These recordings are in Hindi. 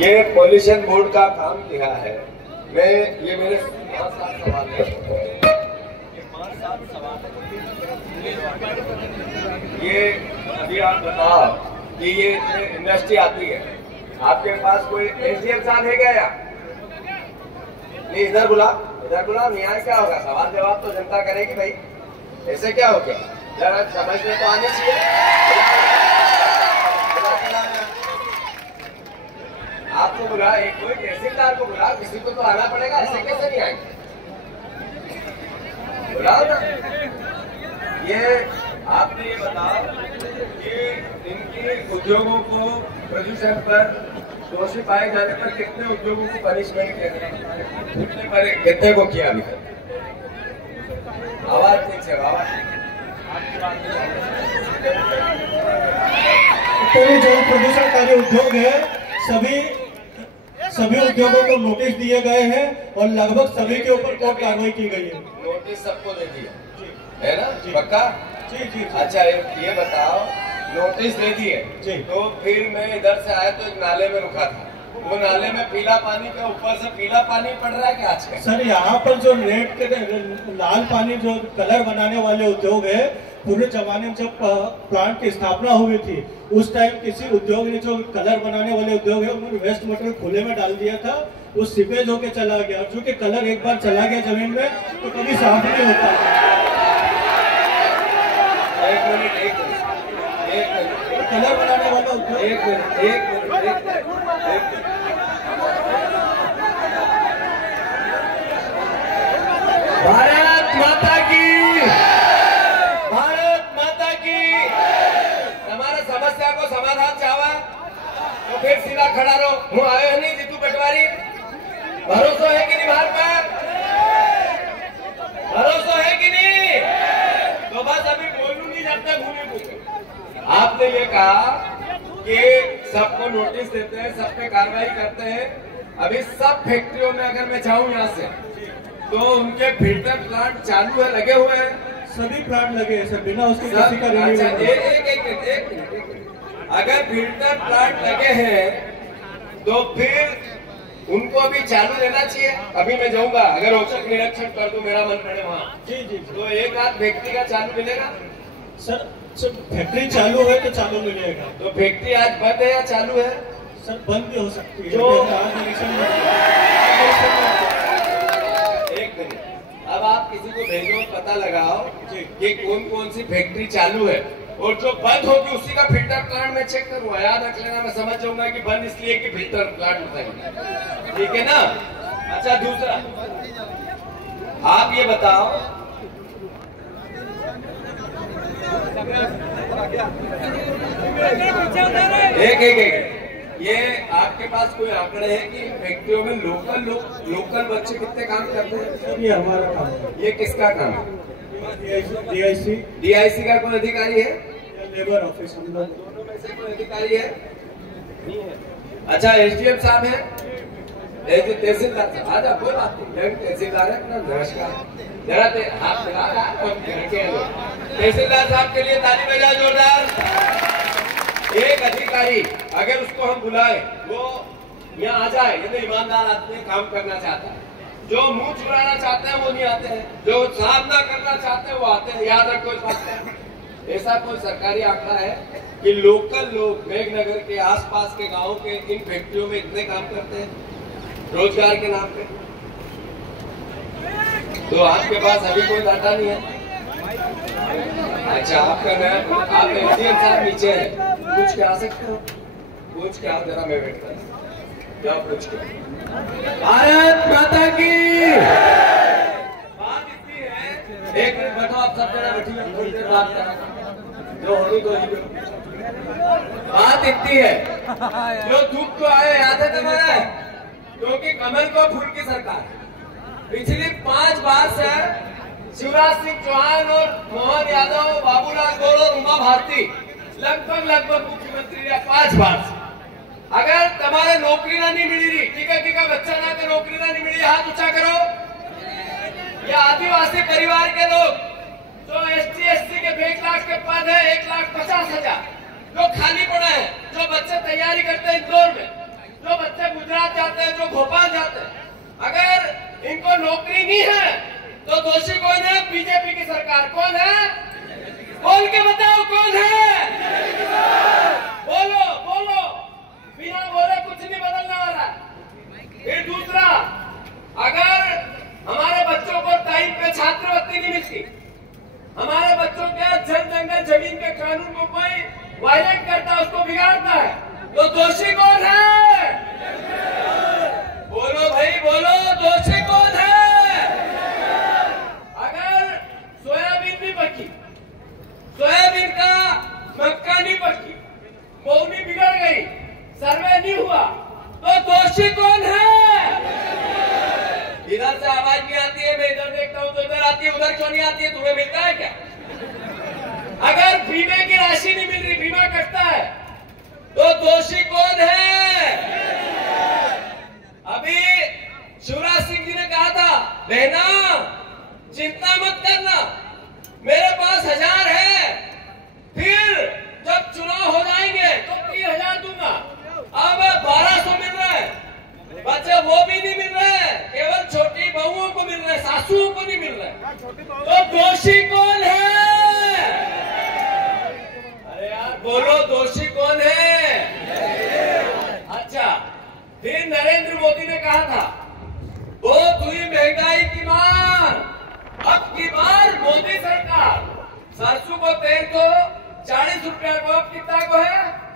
ये पॉल्यूशन बोर्ड का काम किया है। ये मेरे 5-7 सवाल है। ये अभी आप बताओ कि ये इंडस्ट्री आती है, आपके पास कोई एसडीएम साहब है क्या? नहीं, इधर बुला न्याय क्या होगा? सवाल जवाब तो जनता करेगी भाई, ऐसे क्या हो गया? जरा समझने तो आनी चाहिए। आपको बुला, एक कोई तहसीलदार को बुला, किसी को तो आना पड़ेगा, ऐसे कैसे नहीं आएंगे? बुलाओ ना। ये आपने ये बताओ कि इनकी उद्योगों को प्रदूषण पर दोषी पाए जाने पर कितने उद्योगों को पनिशमेंट कितने को किया अभी तक? आवाज ठीक से बाबा। जो प्रदूषणकारी उद्योग है सभी उद्योगों को नोटिस दिए गए हैं और लगभग सभी के ऊपर कोर्ट कार्रवाई की गई है। नोटिस सबको दे दिया है ना? पक्का? जी। अच्छा, ये बताओ, नोटिस दे दिए तो फिर मैं इधर से आया तो एक नाले में रुका था, वो नाले में पीला पानी के ऊपर से पीला पानी पड़ रहा है क्या आज का? सर, यहाँ पर जो रेड के लाल पानी जो कलर बनाने वाले उद्योग है, पूरे जमाने में जब प्लांट की स्थापना हुई थी उस टाइम किसी उद्योग ने जो कलर बनाने वाले उद्योग है उन्होंने वेस्ट मटेरियल खुले में डाल दिया था, वो सीपेज होके चला गया। जो कि कलर एक बार चला गया जमीन में तो कभी साफ नहीं होता। एक मिनट। कलर बनाने वाला उद्योग एक मिनट। भारत माता की, તમારા समस्या को समाधान चाहवा तो फिर सीधा खड़ा रहो। હું આવ્યો नहीं जीतू पटवारी, भरोसा है कि नहीं? बाहर पर भरोसा है कि नहीं? तो बस अभी बोलू नहीं जब तक भूमि पूछे। आपने ये कहा कि सबको नोटिस देते हैं, सब पे कार्रवाई करते हैं। अभी सब फैक्ट्रियों में अगर मैं जाऊं यहाँ से तो उनके फिल्टर प्लांट चालू है, लगे हुए हैं? सभी प्लांट लगे हैं सर, बिना उसके किसी का रिन्यू अच्छा, एक अगर फिल्टर प्लांट लगे हैं तो फिर उनको भी चालू रहना चाहिए। अभी मैं जाऊंगा, अगर औचक निरीक्षण कर दूं, मेरा मन पड़े वहाँ जी तो एक आध फैक्ट्री का चालू मिलेगा? सर, फैक्ट्री चालू है तो चालू मिलेगा। तो फैक्ट्री आज बंद है या चालू है? सर, बंद भी हो सकती है। जो एक मिनट, अब आप किसी को भेजो, पता लगाओ कि कौन कौन सी फैक्ट्री चालू है और जो बंद होगी उसी का फिल्टर प्लांट में चेक करूंगा। याद रख लेना, मैं समझ जाऊंगा कि बंद इसलिए कि फिल्टर प्लांट बताएंगे, ठीक है ना? अच्छा, दूसरा आप ये बताओ, एक ये आपके पास कोई आंकड़े हैं कि फैक्ट्रियों में लोकल बच्चे कितने काम करते हैं? सर, ये हमारा काम है। ये किसका काम है? डीआईसी का कोई अधिकारी है? लेबर ऑफिस, हम लोग दोनों में से कोई अधिकारी है? अच्छा, एसडीएम साहब है? तहसीलदार साहब, आजा, कोई बात नहीं, तहसीलदार है अपना। नमस्कार, जरा हाथ मिला। तहसीलदार साहब के लिए ताली बजाओ जोरदार। एक अधिकारी अगर उसको हम बुलाए, वो यहाँ आ जाए, यदि ईमानदार आदमी काम करना चाहता है, जो मुंह चुराना चाहते हैं वो नहीं आते हैं, जो सामना करना चाहते हैं वो आते हैं। याद रखो इस बात का। ऐसा कोई सरकारी आंकड़ा है कि लोकल लोग मेघनगर के आसपास के गांव के इन फैक्ट्रियों में इतने काम करते हैं रोजगार के नाम पे? तो आपके पास अभी कोई डाटा नहीं है? अच्छा, आपका नाम, आप एसडीएम साहब नीचे है, पूछ के आ सकते हो? पूछ के आप, जरा मैं वेट कर, क्या पूछ के? भारत माता की बात इतनी है। एक मिनट बैठो, आप सब जरा बैठिए, थोड़ी देर बात करें जो होनी तो ही। बात इतनी है, जो दुख को आए याद है तुम्हारा? क्योंकि कमल को फूल की सरकार पिछली 5 बार से शिवराज सिंह चौहान और मोहन यादव, बाबूलाल गौड़ और उमा भारती लगभग मुख्यमंत्री रहा 5 बार से। अगर तुम्हारे नौकरी ना नहीं मिली रही, ठीक है बच्चा ना के नौकरी ना नहीं मिली, हाथ ऊंचा करो। ये आदिवासी परिवार के लोग जो ST/SC के 1 लाख के पद है, 1,50,000 जो खाली पड़ा है, जो बच्चे तैयारी करते हैं इंदौर में, जो बच्चे जाते हैं, जो भोपाल जाते हैं। अगर इनको नौकरी नहीं है तो दोषी कौन है? बीजेपी की सरकार। कौन है? बोल के बताओ कौन है? बोलो बोलो, बिना बोले कुछ नहीं बदलने वाला। फिर दूसरा, अगर हमारे बच्चों को टाइम पे छात्रवृत्ति नहीं मिलती, हमारे बच्चों के जन जंगल जमीन के कानून को कोई वायलेट करता है, उसको बिगाड़ता है, तो दोषी कौन है? बोलो भाई बोलो, दोषी कौन है? अगर सोयाबीन नहीं पकी, सोयाबीन का मक्का नहीं पकी, बोनी बिगड़ गई, सर्वे नहीं हुआ, तो दोषी कौन है? इधर से आवाज नहीं आती है, मैं इधर देखता हूं तो इधर आती है, उधर क्यों नहीं आती है? तुम्हें मिलता है क्या? अगर बीमे की राशि नहीं मिल रही, बीमा कटता है, तो दोषी कौन है? अभी शिवराज सिंह जी ने कहा था, बहना चिंता मत करना, मेरे पास 1000 है, फिर जब चुनाव हो जाएंगे तो 3000 दूंगा। अब 1200 मिल रहा है, बच्चे वो भी नहीं मिल रहे हैं, केवल छोटी बहुओं को मिल रहा है, सासुओं को नहीं मिल रहा है, तो दोषी कौन है? अरे यार बोलो, दोषी कौन है? अच्छा, फिर नरेंद्र मोदी ने कहा था, बहुत हुई महंगाई की मार, अब की बार मोदी सरकार। सरसों को तेल तो 40 रुपया को, अब कितना को है?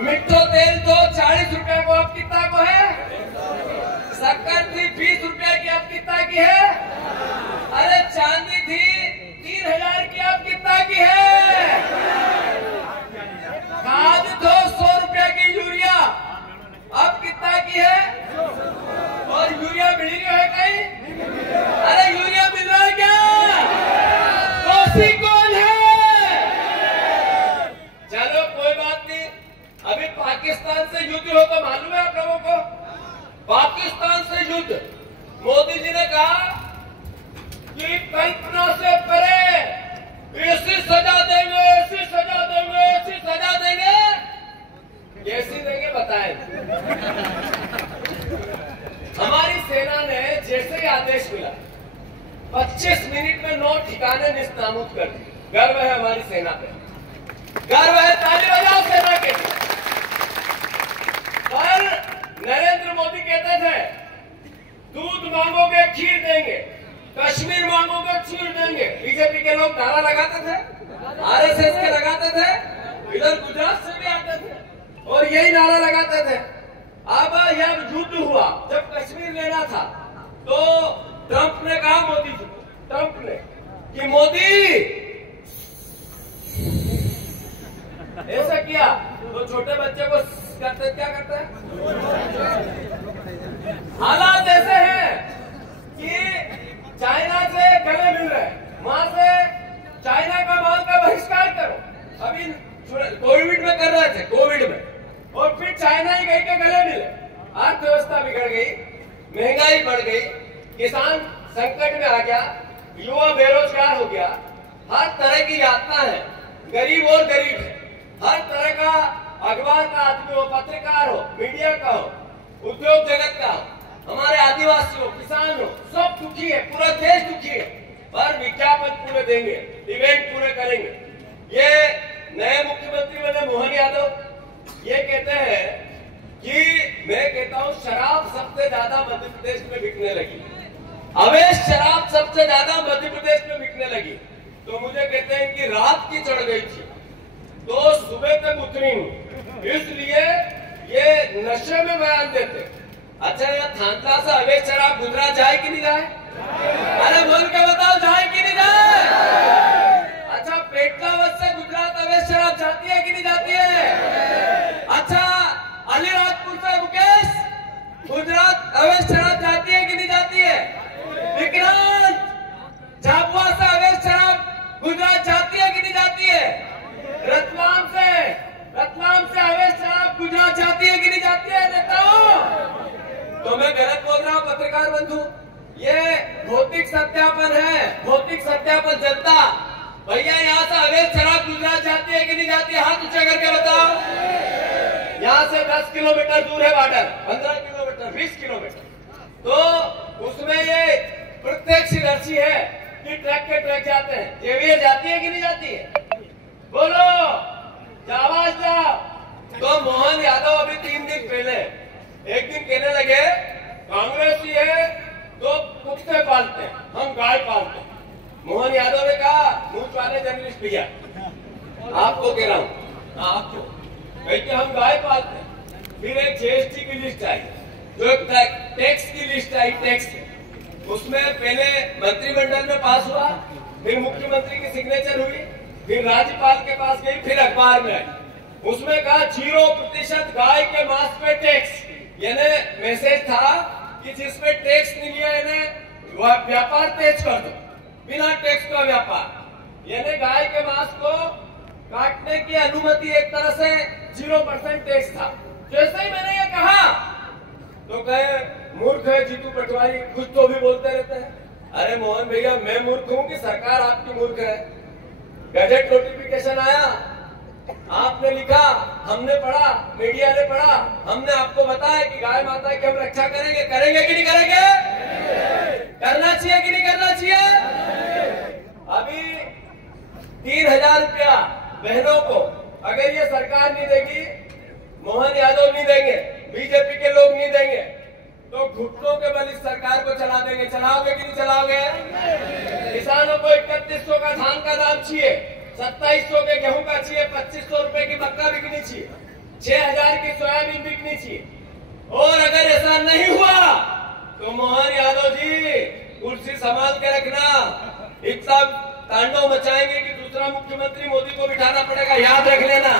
मिट्टो तेल तो 40 रुपया को, अब कितना को है? शक्कर थी 20 रुपया की, अब कितना की है? अरे चांदी थी 3000 की, अब कितना की है? खाद तो 100 रुपया की यूरिया, अब कितना की है? और यूरिया मिल रही है कहीं? अरे यूरिया मिल रहा है क्या? दोषी कौन है? चलो कोई बात नहीं, अभी पाकिस्तान से युद्ध हो तो मालूम है आप लोगों को? पाकिस्तान से युद्ध, मोदी जी ने कहा कि कल्पना से परे, ऐसी सजा देंगे, ऐसी सजा देंगे, ऐसी सजा देंगे। कैसी देंगे बताएं? हमारी सेना ने जैसे ही आदेश मिला 25 मिनट में 9 ठिकाने निस्तामुत कर दी। गर्व है हमारी सेना पे, गर्व है, ताली बजाओ सेना के लिए। पर नरेंद्र मोदी कहते थे, दूध मांगोगे खीर देंगे, कश्मीर मांगोगे खीर देंगे। बीजेपी के लोग नारा लगाते थे, आरएसएस के लगाते थे, इधर गुजरात से भी आते थे और यही नारा लगाते थे। अब यह युद्ध हुआ, जब कश्मीर लेना था तो ट्रंप ने कहा, मोदी जी, ट्रंप ने, कि मोदी ऐसा किया तो छोटे बच्चे को करते, क्या करते हैं? हालात ऐसे हैं कि चाइना से गले मिल रहे, वहां से चाइना का माल का बहिष्कार करो। अभी कोविड में कर रहे थे, कोविड में, और फिर चाइना ही गई के गले मिले, अर्थव्यवस्था बिगड़ गई, महंगाई बढ़ गई, किसान संकट में आ गया, युवा बेरोजगार हो गया, हर तरह की यातना है, गरीब और गरीब है, हर तरह का अखबार का आदमी हो, पत्रकार हो, मीडिया का हो, उद्योग जगत का हो, हमारे आदिवासी हो, किसान हो, सब दुखी है, पूरा देश दुखी है। पर विज्ञापन पूरे देंगे, इवेंट पूरे करेंगे। ये नए मुख्यमंत्री बने मोहन यादव, ये कहते हैं कि मैं कहता हूं शराब सबसे ज्यादा मध्य प्रदेश में बिकने लगी, अवैध शराब सबसे ज्यादा मध्य प्रदेश में बिकने लगी। तो मुझे कहते हैं कि रात की चढ़ गई थी तो सुबह तक उतरी हूं, इसलिए ये नशे में बयान देते। अच्छा, यह थानता से अवैध शराब गुजरात जाए कि नहीं जाए? अरे बोल के बताओ, जाए कि नहीं जाए? अच्छा, पेटलावत से गुजरात अवैध शराब जाती है कि नहीं जाती है? अच्छा, अलीराजपुर से मुकेश गुजरात अवैध शराब जाती है कि नहीं जाती है? विक्रांत झाबुआ से अवैध शराब गुजरात जाती है कि नहीं जाती है? रतलाम से अवैध शराब गुजरात जाती है कि नहीं जाती है? नेताओं, तो मैं गलत बोल रहा हूं पत्रकार बंधु? ये भौतिक सत्यापन है, भौतिक सत्यापन। जनता भैया, यहाँ से अवैध शराब गुजरात जाती है कि नहीं जाती है? हाथ ऊंचा करके बताओ। यहाँ से 10 किलोमीटर दूर है बॉर्डर, 15 किलोमीटर, 20 किलोमीटर। तो उसमें ये प्रत्यक्षदर्शी है कि ट्रक के ट्रक जाते हैं। जेवीएस जाती है कि नहीं जाती है? बोलो, आवाज दो। तो मोहन यादव अभी 3 दिन पहले एक दिन कहने लगे कांग्रेस ही है तो कुत्ते पालते हैं, हम गाय पालते हैं। मोहन यादव ने कहा, मूछ वाले जर्नलिस्ट भैया आपको कह रहा हूं, आपको कि हम गाय पालते हैं। फिर एक जीएसटी की लिस्ट आई, जो टैक्स की लिस्ट आई, टैक्स, उसमें पहले मंत्रिमंडल में पास हुआ, फिर मुख्यमंत्री की सिग्नेचर हुई, फिर राज्यपाल के पास गई, फिर अखबार में आई। उसमें कहा 0% गाय के मांस पे टैक्स, यानी मैसेज था कि जिसमें टैक्स नहीं लिया यानी व्यापार तेज कर दो, बिना टैक्स का व्यापार। यानी गाय के मांस को काटने की अनुमति, एक तरह से 0% टैक्स था। जैसे ही मैंने ये कहा तो कहे मूर्ख है जीतू पटवारी, कुछ तो भी बोलते रहते हैं। अरे मोहन भैया, मैं मूर्ख हूं कि सरकार आपकी मूर्ख है? गजट नोटिफिकेशन आया, आपने लिखा, हमने पढ़ा, मीडिया ने पढ़ा, हमने आपको बताया कि गाय माता की हम रक्षा करेंगे। करेंगे कि नहीं करेंगे? करना चाहिए कि नहीं करना चाहिए? अभी 3000 रुपया बहनों को अगर ये सरकार नहीं देगी, मोहन यादव नहीं देंगे, बीजेपी के लोग नहीं देंगे, तो घुटनों के बल इस सरकार को चला देंगे। चलाओगे कि नहीं चलाओगे? किसानों को 3100 का धान का दाम चाहिए, 2700 के गेहूं का चाहिए, 2500 रुपए की मक्का बिकनी चाहिए, 6000 की सोयाबीन बिकनी चाहिए। और अगर ऐसा नहीं हुआ तो मोहन यादव जी कुर्सी संभाल के रखना, इतना तांडव मचाएंगे कि दूसरा मुख्यमंत्री मोदी को बिठाना पड़ेगा, याद रख लेना।